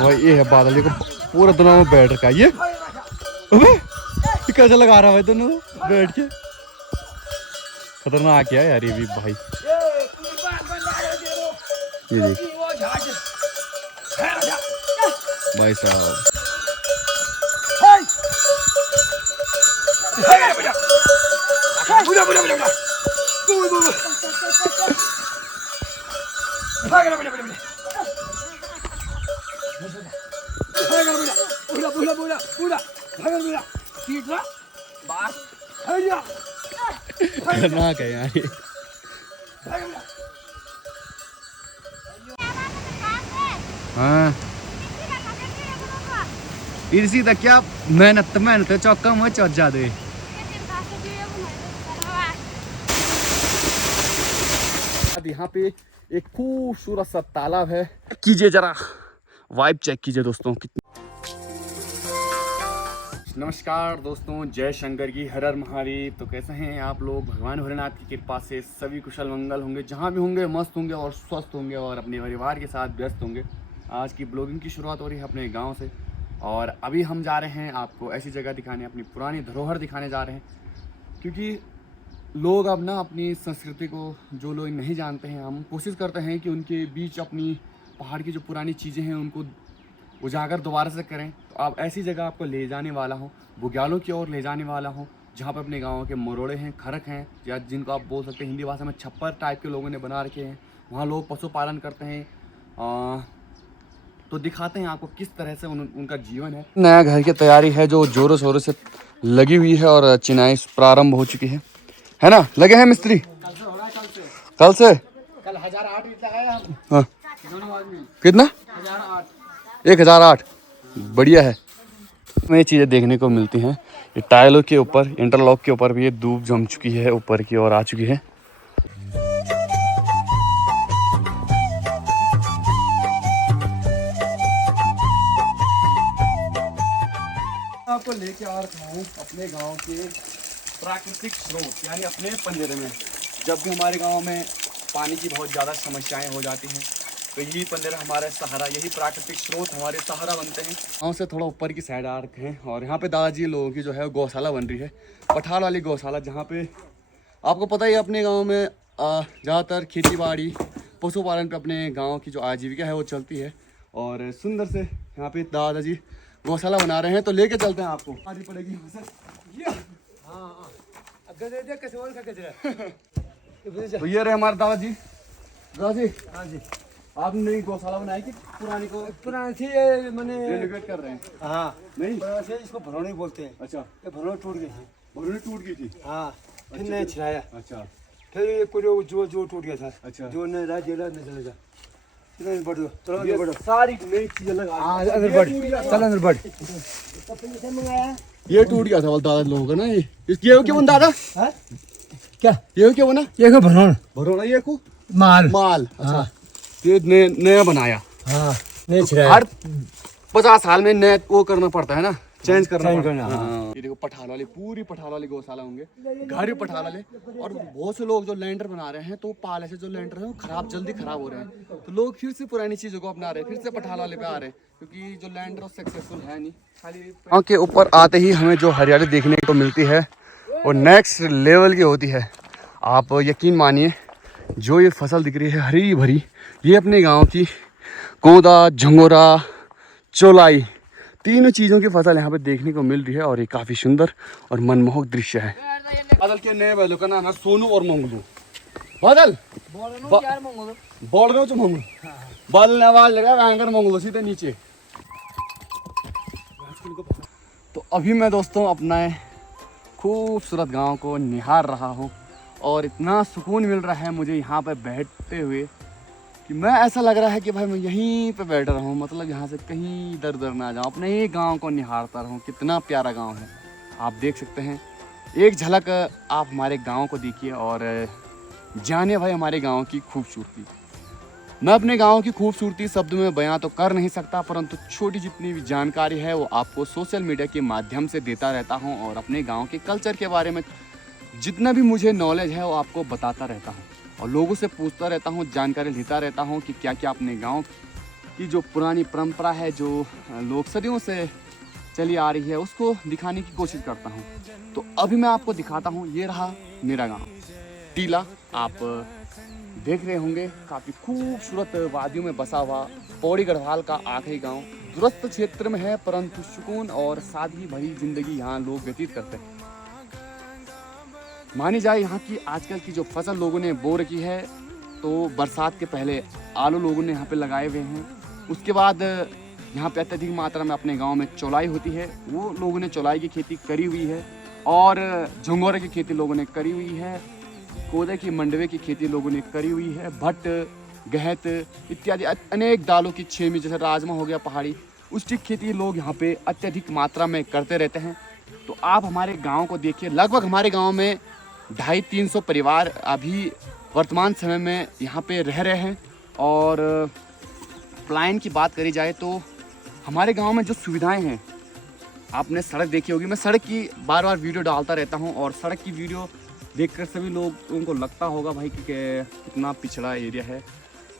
भाई ये है बादल को पूरा दोनों में बैठ रखा है ये। अबे ये कैसे लगा रहा है भाई दोनों बैठ के। खतरनाक है यार ये भी भाई। ये देख भाई साहब। खतरनाक है यार ये। हाँ इसी तक क्या मेहनत मेहनत चौका में चौथ जादे। यहाँ पे एक खूबसूरत सा तालाब है। कीजिए जरा वाइब चेक कीजिए दोस्तों कितनी। नमस्कार दोस्तों, जय शंकर की हर हर महादेव। तो कैसे हैं आप लोग? भगवान भोलेनाथ की कृपा से सभी कुशल मंगल होंगे, जहाँ भी होंगे मस्त होंगे और स्वस्थ होंगे और अपने परिवार के साथ व्यस्त होंगे। आज की ब्लॉगिंग की शुरुआत हो रही है अपने गांव से और अभी हम जा रहे हैं आपको ऐसी जगह दिखाने, अपनी पुरानी धरोहर दिखाने जा रहे हैं। क्योंकि लोग अब ना अपनी संस्कृति को जो लोग नहीं जानते हैं, हम कोशिश करते हैं कि उनके बीच अपनी पहाड़ की जो पुरानी चीज़ें हैं उनको उजागर दोबारा से करें। तो अब ऐसी जगह आपको ले जाने वाला हूँ, बुग्यालों की ओर ले जाने वाला हूँ, जहाँ पर अपने गाँव के मरोड़े हैं, खरक हैं, या जिनको आप बोल सकते हैं हिंदी भाषा में छप्पर टाइप के लोगों ने बना रखे हैं। वहाँ लोग पशुपालन करते हैं। तो दिखाते हैं आपको किस तरह से उनका जीवन है। नया घर की तैयारी है जो जोरों शोरों से लगी हुई है और चिनाई प्रारंभ हो चुकी है ना? लगे हैं मिस्त्री कल से। कल 1008 लगाया हम। हाँ दोनों आदमी। कितना? 1008। बढ़िया है। ये चीज़ें देखने को मिलती हैं। ये टाइलों के ऊपर, इंटरलॉक के ऊपर भी ये धूप जम चुकी है, ऊपर की ओर आ चुकी है। आपको लेके आ रखा हूँ अपने गांव के प्राकृतिक स्रोत, यानी अपने पंजरे में। जब भी हमारे गांव में पानी की बहुत ज़्यादा समस्याएं हो जाती हैं तो यही पंजरा हमारे सहारा, यही प्राकृतिक स्रोत हमारे सहारा बनते हैं। गांव से थोड़ा ऊपर की साइड आ रखे हैं और यहाँ पे दादाजी लोगों की जो है गौशाला बन रही है, पठार वाली गौशाला, जहाँ पे आपको पता ही है अपने गाँव में ज़्यादातर खेती बाड़ी पशुपालन पे अपने गाँव की जो आजीविका है वो चलती है। और सुंदर से यहाँ पे दादाजी गौशाला बना रहे हैं, तो लेके चलते हैं आपको। आनी पड़ेगी तो ये रहे हमारे दादाजी। दादाजी हाँ जी, आपने नई गौशाला बनाई कि पुरानी को? पुरानी थी ये, मैंने रेनोवेट कर रहे हैं। हाँ नहीं पुरानी थी, इसको भरौनी बोलते हैं। अच्छा, ये भरौनी टूट गई थी। भरौनी टूट गई थी। हाँ फिर नहीं छिड़ाया। अच्छा, फिर ये पूरे जो टूट गया था। अच्छा, जो नहीं रहा जेला नहीं चलेगा। इधर बढ़ो, चलो ये बढ़ो, सारी नई चीजें लगा। हाँ अंदर बढ़, चल अंदर बढ़। ये टूट गया था दादा लोगों का ना। ये क्यों बना दादा? हाँ क्या ये क्यों बना? ये को भरौन भरौना ये को माल। अच्छा, ये नया बनाया। हाँ नहीं छिड़ाया। हर 50 साल में नया वो करना पड़ता है ना, चेंज करना पड़ता है। हाँ। ये देखो पठाल वाली, पूरी पठाल वाली गौशाला होंगे, घर ही पठाल वाले। और बहुत से लोग जो लैंडर बना रहे हैं तो पहले से जो लैंडर है वो जल्दी खराब हो रहे हैं, तो लोग फिर से पुरानी चीजों को अपना रहे हैं, फिर से पठाल वाले पे आ रहे हैं, क्योंकि जो लैंडर सक्सेसफुल है नहीं। खाली के ऊपर आते ही हमें जो हरियाली देखने को मिलती है वो नेक्स्ट लेवल की होती है। आप यकीन मानिए, जो ये फसल दिख रही है हरी भरी, ये अपने गाँव की कोदा, झंगोरा, चौलाई, तीनों चीज़ों की फसल यहाँ पे देखने को मिल रही है और ये काफ़ी सुंदर और मनमोहक दृश्य है। बादल के नए बैलों का नाम है सोनू और मंगलू। बादल बोल रहे हो तुम? मंगलू बादल ने आवाज लगा एंकर मंगलू सीधे नीचे। तो अभी मैं दोस्तों अपना खूबसूरत गांव को निहार रहा हूँ और इतना सुकून मिल रहा है मुझे यहाँ पे बैठते हुए कि मैं ऐसा लग रहा है कि भाई मैं यहीं पे बैठ रहा हूँ, मतलब यहाँ से कहीं इधर उधर ना जाऊँ, अपने ही गांव को निहारता रहूँ। कितना प्यारा गांव है, आप देख सकते हैं। एक झलक आप हमारे गांव को देखिए और जानिए भाई हमारे गांव की खूबसूरती। मैं अपने गांव की खूबसूरती शब्द में बयां तो कर नहीं सकता, परंतु छोटी जितनी भी जानकारी है वो आपको सोशल मीडिया के माध्यम से देता रहता हूँ और अपने गाँव के कल्चर के बारे में जितना भी मुझे नॉलेज है वो आपको बताता रहता हूँ और लोगों से पूछता रहता हूँ, जानकारी लेता रहता हूँ कि क्या क्या अपने गांव की जो पुरानी परंपरा है, जो लोग सदियों से चली आ रही है, उसको दिखाने की कोशिश करता हूँ। तो अभी मैं आपको दिखाता हूँ, ये रहा मेरा गांव टीला। आप देख रहे होंगे काफ़ी खूबसूरत वादियों में बसा हुआ पौड़ी गढ़वाल का आखिरी गांव दूरस्थ क्षेत्र में है, परंतु सुकून और सादगी भरी जिंदगी यहाँ लोग व्यतीत करते हैं। मानी जाए यहाँ की आजकल की जो फसल लोगों ने बो रखी है, तो बरसात के पहले आलू लोगों ने यहाँ पे लगाए हुए हैं। उसके बाद यहाँ पे अत्यधिक मात्रा में अपने गांव में चौलाई होती है, वो लोगों ने चौलाई की खेती करी हुई है। और झंगोरे की खेती लोगों ने करी हुई है, कोदे की मंडवे की खेती लोगों ने करी हुई है, भट्ट गहत इत्यादि अनेक दालों की छेमी, जैसे राजमा हो गया पहाड़ी, उसकी खेती लोग यहाँ पे अत्यधिक मात्रा में करते रहते हैं। तो आप हमारे गांव को देखिए, लगभग हमारे गांव में 250-300 परिवार अभी वर्तमान समय में यहाँ पे रह रहे हैं। और पलायन की बात करी जाए तो हमारे गांव में जो सुविधाएं हैं, आपने सड़क देखी होगी, मैं सड़क की बार बार वीडियो डालता रहता हूं, और सड़क की वीडियो देखकर सभी लोगों को लगता होगा भाई कि कितना पिछड़ा एरिया है।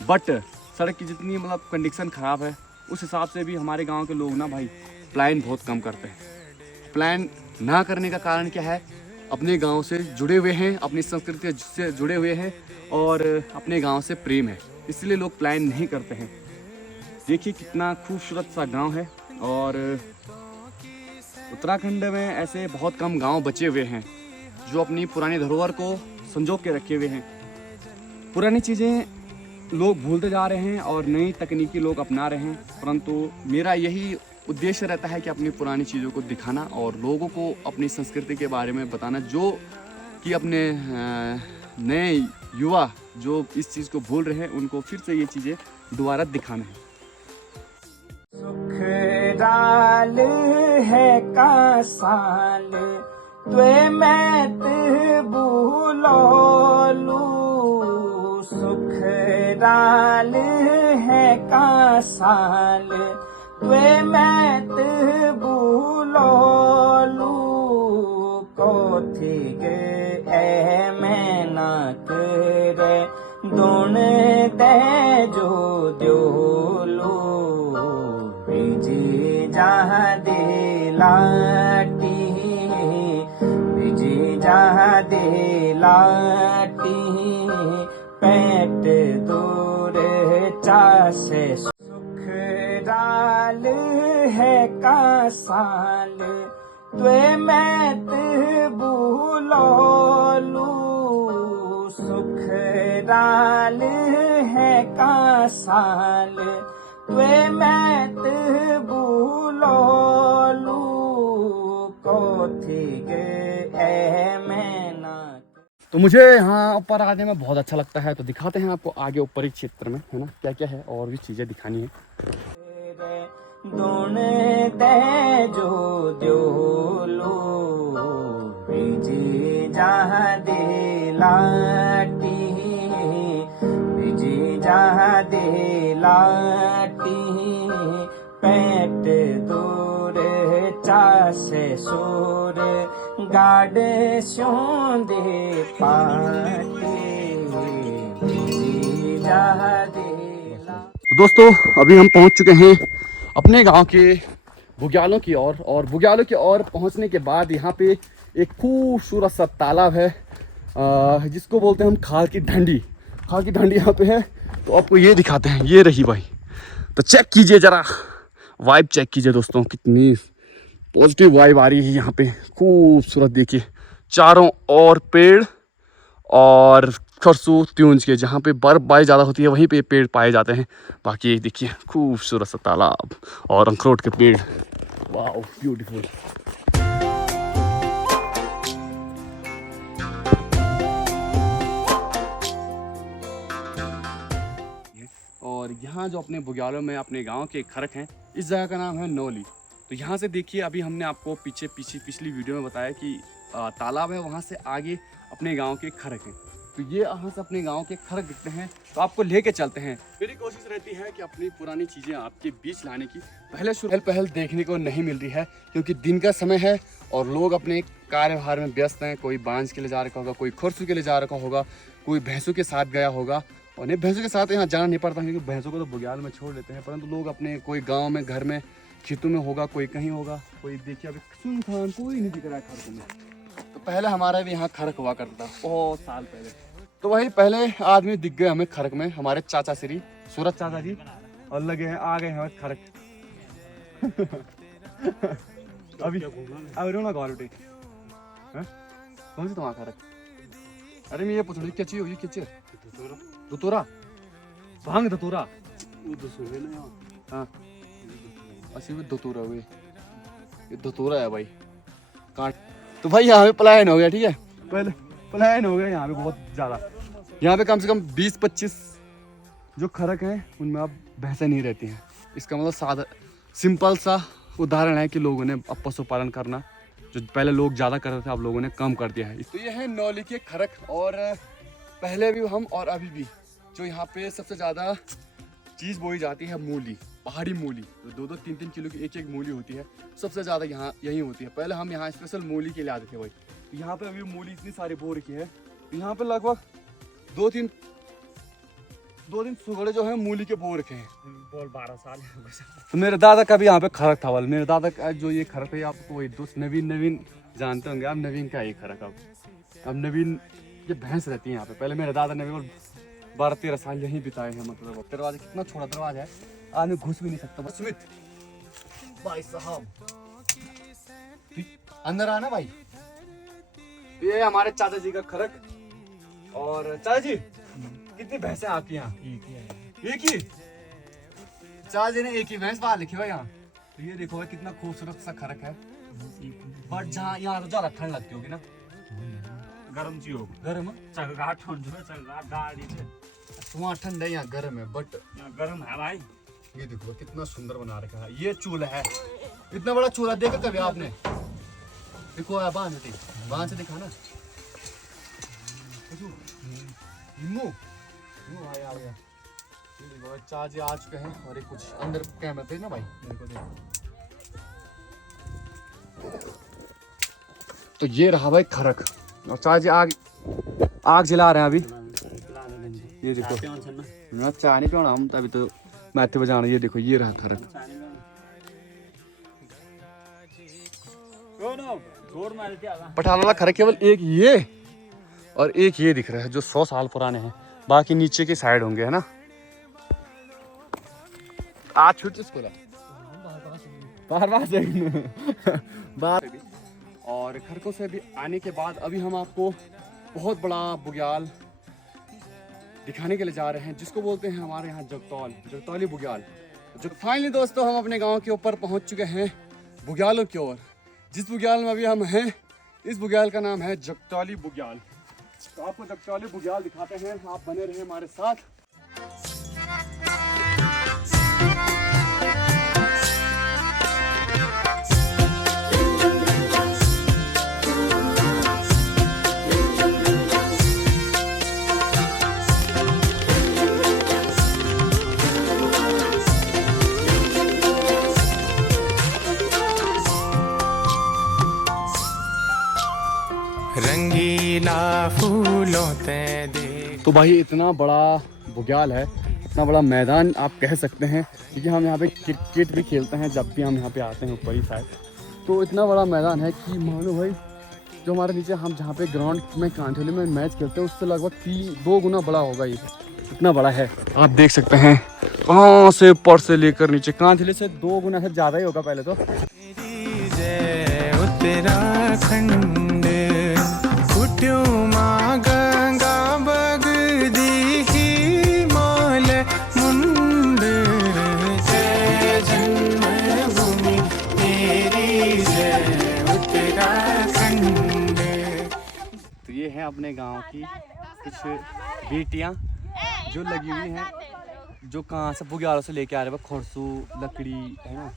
बट सड़क की जितनी मतलब कंडीशन ख़राब है, उस हिसाब से भी हमारे गांव के लोग ना भाई पलायन बहुत कम करते हैं। पलायन ना करने का कारण क्या है? अपने गांव से जुड़े हुए हैं, अपनी संस्कृति से जुड़े हुए हैं, और अपने गांव से प्रेम है, इसलिए लोग पलायन नहीं करते हैं। देखिए कितना खूबसूरत सा गांव है। और उत्तराखंड में ऐसे बहुत कम गांव बचे हुए हैं जो अपनी पुरानी धरोहर को संजो के रखे हुए हैं। पुरानी चीज़ें लोग भूलते जा रहे हैं और नई तकनीकी लोग अपना रहे हैं, परंतु मेरा यही उद्देश्य रहता है कि अपनी पुरानी चीज़ों को दिखाना और लोगों को अपनी संस्कृति के बारे में बताना, जो कि अपने नए युवा जो इस चीज़ को भूल रहे हैं, उनको फिर से ये चीज़ें दोबारा दिखाना है। सुख डाल है का साल त्वे मैत बुलोलू, सुख डाल है का साल त्वे मैत बुलोलू, कोथी गे ए मैना करे दुण दे जो द्योलू, बिजी जहाँ दिलाटी, बिजी जहाँ दिलाटी, पेट दूर चासे, सुख डाल है का साल त्वे मैत बुलोलू, सुख डाल है का साल त्वे मैत बुलोलू, कोथी गे ए मैना। तो मुझे यहाँ ऊपर आने में बहुत अच्छा लगता है, तो दिखाते हैं आपको आगे ऊपर ही क्षेत्र में, है ना, क्या क्या है और भी चीज़ें दिखानी है। दुण दे जो द्योलू, बिजी जहाँ दिलाटी, बिजी जहाँ दिलाटी, पेट दूर चासे सूर गाड स्योंदे पाटी, बिजी जहाँ दिला। दोस्तों अभी हम पहुंच चुके हैं अपने गांव के बुग्यालों की ओर, और बुग्यालों की ओर पहुंचने के बाद यहाँ पे एक खूबसूरत सा तालाब है, जिसको बोलते हैं हम खाल की ढंडी। खाल की ढंडी यहाँ पे है, तो आपको ये दिखाते हैं, ये रही भाई। तो चेक कीजिए जरा, वाइब चेक कीजिए दोस्तों, कितनी पॉजिटिव वाइब आ रही है यहाँ पे। खूबसूरत देखिए, चारों ओर पेड़, और खरसू त्यूंज के जहाँ पे बर्फबारी ज़्यादा होती है वहीं पे पेड़ पाए जाते हैं। बाकी देखिए खूबसूरत सा तालाब और अखरोट के पेड़, वाह ब्यूटीफुल। और यहाँ जो अपने बुग्यालों में अपने गांव के खरक हैं, इस जगह का नाम है नौली। तो यहाँ से देखिए, अभी हमने आपको पिछली वीडियो में बताया कि तालाब है, वहाँ से आगे अपने गांव के खरक हैं। तो ये यहाँ से अपने गांव के खरक दिखते हैं, तो आपको लेके चलते हैं। मेरी कोशिश रहती है कि अपनी पुरानी चीज़ें आपके बीच लाने की। पहल देखने को नहीं मिल रही है, क्योंकि दिन का समय है और लोग अपने कार्यभार में व्यस्त हैं। कोई बांझ के लिए जा रखा होगा, कोई खुरसू के लिए जा रखा होगा, कोई भैंसों के साथ गया होगा, और नहीं भैंसों के साथ यहाँ जाना नहीं पड़ता क्योंकि भैंसों को तो बुग्याल में छोड़ देते हैं, परंतु लोग अपने कोई गांव में घर में खेतों में होगा, कोई कहीं होगा, कोई देखिए अभी सुनसान कोई नहीं दिख रहा है खरकों में। तो पहले हमारा भी यहाँ खरक हुआ करता था बहुत साल पहले। तो वही पहले आदमी दिख गए हमें खरक में, हमारे चाचा श्री सूरज चाचा जी, और लगे हैं आ गए हैं खरक। अभी रोना घर उठे कौन सी तुम्हारा खरक? अरे मैं ये पूछ रही क्या चाहिए, ये क्या चाहिए? धतूरा भांग धतूरा हाँ असली में धतूरा हुए, ये धतूरा है भाई काट। तो भाई यहाँ पे पलायन हो गया, ठीक है, पहले पलायन हो गया यहाँ पे बहुत ज़्यादा। यहाँ पे कम से कम 20-25 जो खरक हैं उनमें अब भैंसें नहीं रहती हैं। इसका मतलब सादा सिंपल सा उदाहरण है कि लोगों ने अब पशुपालन करना जो पहले लोग ज़्यादा करते थे अब लोगों ने कम कर दिया है। तो ये है नौली के खरक, और पहले भी हम और अभी भी जो यहाँ पे सबसे ज़्यादा चीज़ बोई जाती है मूली, पहाड़ी मूली, तो 2-2, 3-3 किलो की एक मूली होती है, सबसे ज़्यादा यहाँ यही होती है। पहले हम यहाँ स्पेशल मूली के लिए आते थे भाई। तो यहाँ पे अभी मूली इतनी सारी बो रखी है, तो यहाँ पे लगभग 2-3 सुगड़े जो है मूली के बो रखे हैं। 12 साल। तो मेरे दादा का भी यहाँ पे खरक था वाल। मेरे दादा का जो ये खरक है आपको वही दोस्त नवीन जानते होंगे आप, नवीन का ये खरक। अब नवीन ये भैंस रहती है यहाँ पे। पहले मेरे दादा ने भी 12-13 साल यहीं बिताए हैं। मतलब दरवाजा कितना छोटा दरवाजा है, आदमी घुस भी नहीं सकता। सुमित भाई साहब अंदर आना भाई। ये हमारे चाचा जी का खरक। और चाचा जी कितनी भैंसें आपकी यहाँ? एक ही। चाचा जी ने एक ही भैंस बाहर लिखी हुई यहाँ। तो ये देखो कितना खूबसूरत सा खरक है। बट जहाँ यहाँ तो ज्यादा ठंड लगती होगी ना? गरम ची हो, गर्म चगगाट ठंड है, चगगाट गाड़ी है। वहाँ ठंड है, यहाँ गर्म है। बट यहाँ गरम है भाई। ये देखो कितना सुंदर बना रखा है। ये चूल्हा है, इतना बड़ा चूल्हा देखा कभी आपने? देखो बांध से दिखा ना। आ गया। चार्ज आ चुके हैं और एक कुछ अंदर कैमरा थे ना भाई, मेरे को देखो। तो ये रहा भाई खरक, और चार्ज आग जला रहे हैं अभी। ये देखो ना चाय नहीं पियोना हम अभी तो मैथे बजाना। ये देखो ये रहा खरक। पठान वाला खरक केवल एक ये और एक ये दिख रहा है जो 100 साल पुराने हैं, बाकी नीचे की साइड होंगे, है ना? आज छुट्टी स्कूल बार और खरकों से भी आने के बाद अभी हम आपको बहुत बड़ा बुग्याल दिखाने के लिए जा रहे हैं, जिसको बोलते हैं हमारे यहाँ जगतौली बुग्याल। जो फाइनली दोस्तों हम अपने गांव के ऊपर पहुंच चुके हैं बुग्यालों की ओर। जिस बुग्याल में अभी हम हैं, इस बुग्याल का नाम है जगतौली बुग्याल। तो आपको जगतौली बुग्याल दिखाते हैं, आप बने रहे हमारे साथ। रंगीला फूलों ते दे। तो भाई इतना बड़ा बुग्याल है, इतना बड़ा मैदान आप कह सकते हैं, क्योंकि हम यहाँ पे क्रिकेट भी खेलते हैं जब भी हम यहाँ पे आते हैं ऊपर ही साइड। तो इतना बड़ा मैदान है कि मानो भाई जो हमारे नीचे हम जहाँ पे ग्राउंड में कांठेली में मैच खेलते हैं उससे लगभग 2 गुना बड़ा होगा। ये इतना बड़ा है, आप देख सकते हैं। कहाँ से ऊपर से लेकर नीचे कांठेली से 2 गुना से ज़्यादा ही होगा पहले तो। उत्तराखंड कुट्युमा गंगा बगदी हिमाल मुंड जय जन्मभूमि तेरी जय उत्तराखंड। तो ये है अपने गांव की कुछ बेटियां जो लगी हुई हैं, जो कहाँ से बुग्यालों से लेके आ रहे हैं, खरसू लकड़ी है ना।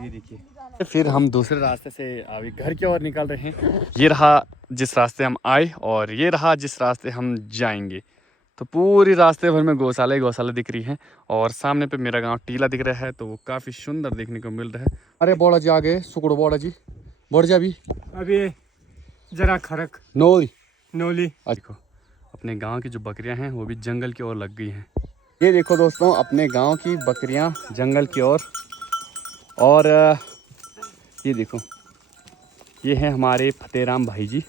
ये देखिए फिर हम दूसरे रास्ते से अभी घर की ओर निकल रहे हैं। ये रहा जिस रास्ते हम आए और ये रहा जिस रास्ते हम जाएंगे। तो पूरी रास्ते भर में गौशाला दिख रही है, और सामने पे मेरा गांव टीला दिख रहा है, तो वो काफ़ी सुंदर देखने को मिल रहा है। अरे बोड़ा जी आगे सुकड़ो बोड़ा जी बोड़ जा भी अभी जरा खरक नोली नोली देखो अपने गांव की जो बकरियां हैं वो भी जंगल की ओर लग गई हैं। ये देखो दोस्तों, अपने गांव की बकरियां जंगल की ओर। और ये देखो, ये हैं हमारे फतेहराम भाई जी।